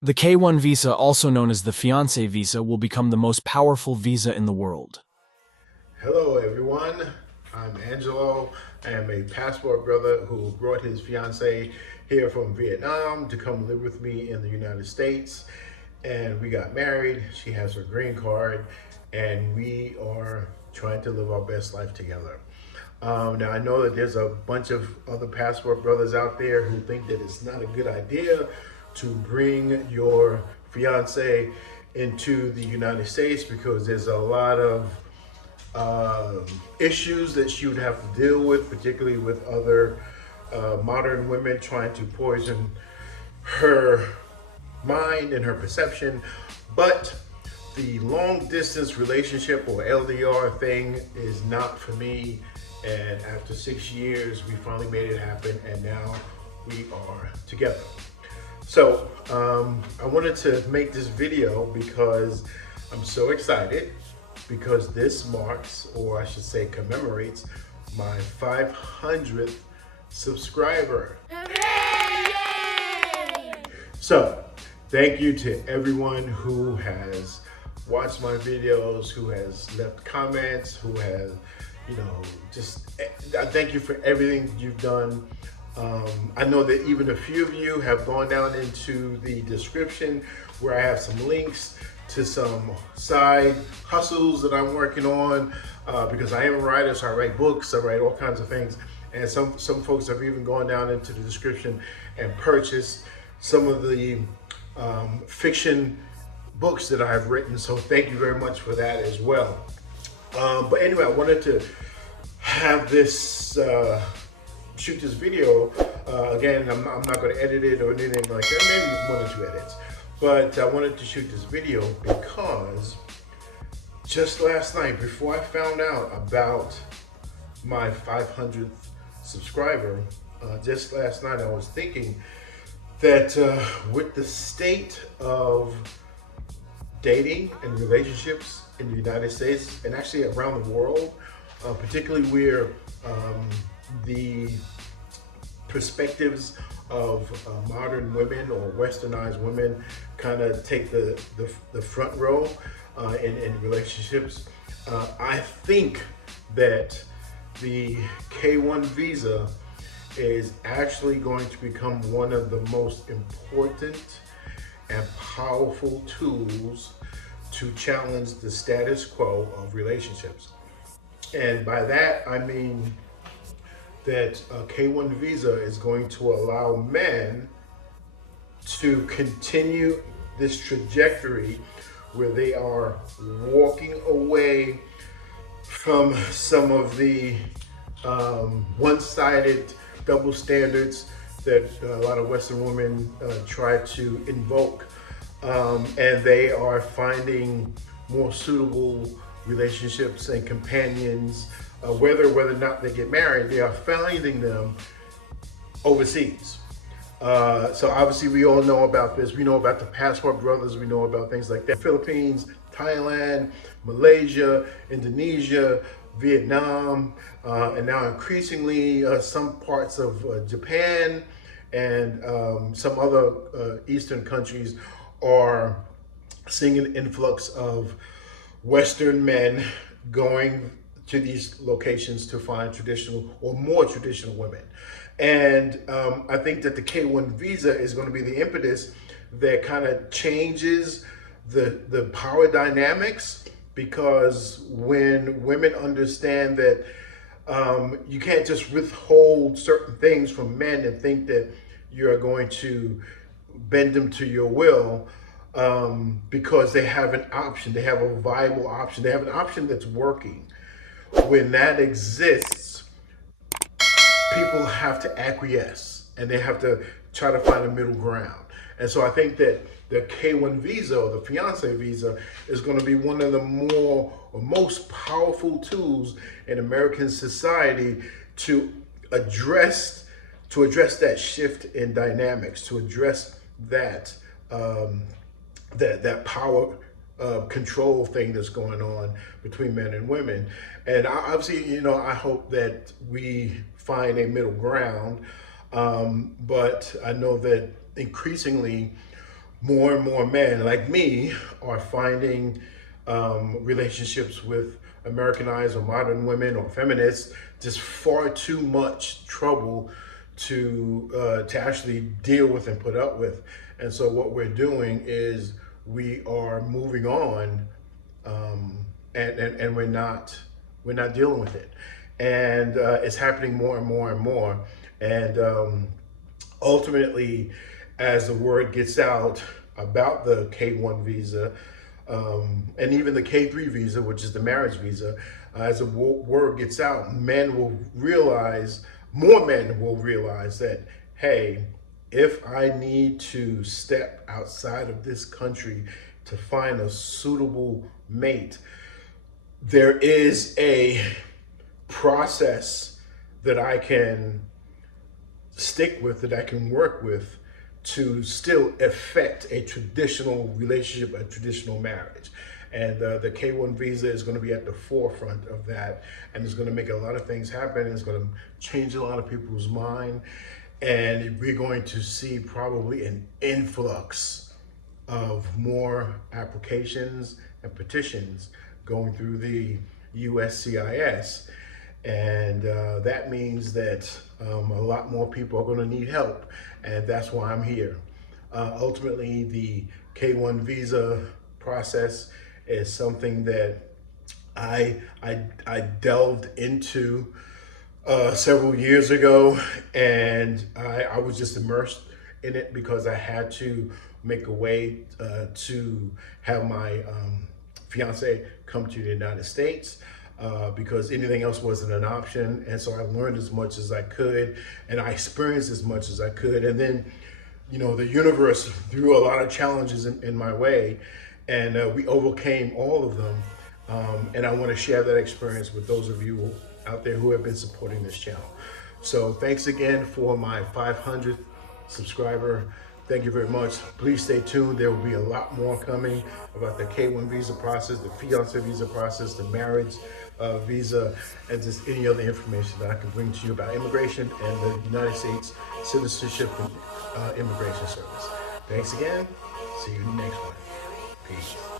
The K-1 visa, also known as the Fiance visa, will become the most powerful visa in the world. Hello, everyone. I'm Angelo. I am a passport brother who brought his fiance here from Vietnam to come live with me in the United States. And we got married. She has her green card, and we are trying to live our best life together. Now, I know that there's a bunch of other passport brothers out there who think that it's not a good idea to bring your fiance into the United States because there's a lot of issues that she would have to deal with, particularly with other modern women trying to poison her mind and her perception. But the long distance relationship or LDR thing is not for me. And after 6 years, we finally made it happen, and now we are together. So I wanted to make this video because I'm so excited because this marks, or I should say commemorates, my 500th subscriber. So thank you to everyone who has watched my videos, who has left comments, who has, I thank you for everything you've done. I know that even a few of you have gone down into the description where I have some links to some side hustles that I'm working on because I am a writer, so I write books, I write all kinds of things. And some folks have even gone down into the description and purchased some of the fiction books that I've written. So thank you very much for that as well. But anyway, I wanted to have this shoot this video. Again, I'm not going to edit it or anything like that. Maybe 1 or 2 edits. But I wanted to shoot this video because just last night, before I found out about my 500th subscriber, just last night I was thinking that with the state of dating and relationships in the United States and actually around the world, particularly where the perspectives of modern women or westernized women kind of take the front row in relationships. I think that the K-1 visa is actually going to become one of the most important and powerful tools to challenge the status quo of relationships. And by that, I mean that a K-1 visa is going to allow men to continue this trajectory where they are walking away from some of the one-sided double standards that a lot of Western women try to invoke. And they are finding more suitable relationships and companions, whether or not they get married, they are finding them overseas. So obviously we all know about this. We know about the passport brothers. We know about things like that. Philippines, Thailand, Malaysia, Indonesia, Vietnam, and now increasingly some parts of Japan and some other Eastern countries are seeing an influx of Western men going to these locations to find traditional or more traditional women. And I think that the K-1 visa is going to be the impetus that kind of changes the power dynamics, because when women understand that you can't just withhold certain things from men and think that you're going to bend them to your will, because they have an option, they have a viable option, they have an option that's working. When that exists, people have to acquiesce and they have to try to find a middle ground. And so I think that the K-1 visa or the fiance visa is going to be one of the more or most powerful tools in American society to address that shift in dynamics, to address that that power control thing that's going on between men and women. And obviously, I hope that we find a middle ground. But I know that increasingly more and more men like me are finding relationships with Americanized or modern women or feminists just far too much trouble to actually deal with and put up with. And so what we're doing is we are moving on, and we're not dealing with it, and it's happening more and more and more, and ultimately, as the word gets out about the K1 visa, and even the K3 visa, which is the marriage visa, as the word gets out, more men will realize that, hey, if I need to step outside of this country to find a suitable mate, there is a process that I can stick with, that I can work with, to still affect a traditional relationship, a traditional marriage. And the K1 visa is going to be at the forefront of that, and it's going to make a lot of things happen. It's going to change a lot of people's mind, and we're going to see probably an influx of more applications and petitions going through the USCIS. And that means that a lot more people are going to need help, and that's why I'm here. Ultimately, the K1 visa process is something that I delved into several years ago, and I was just immersed in it because I had to make a way to have my fiance come to the United States. Because anything else wasn't an option. And so I learned as much as I could, and I experienced as much as I could. And then, the universe threw a lot of challenges in my way, and we overcame all of them. And I want to share that experience with those of you out there who have been supporting this channel. So thanks again for my 500th subscriber. Thank you very much. Please stay tuned. There will be a lot more coming about the K1 visa process, the fiance visa process, the marriage visa, and just any other information that I can bring to you about immigration and the United States Citizenship and Immigration Service. Thanks again. See you in the next one. Peace.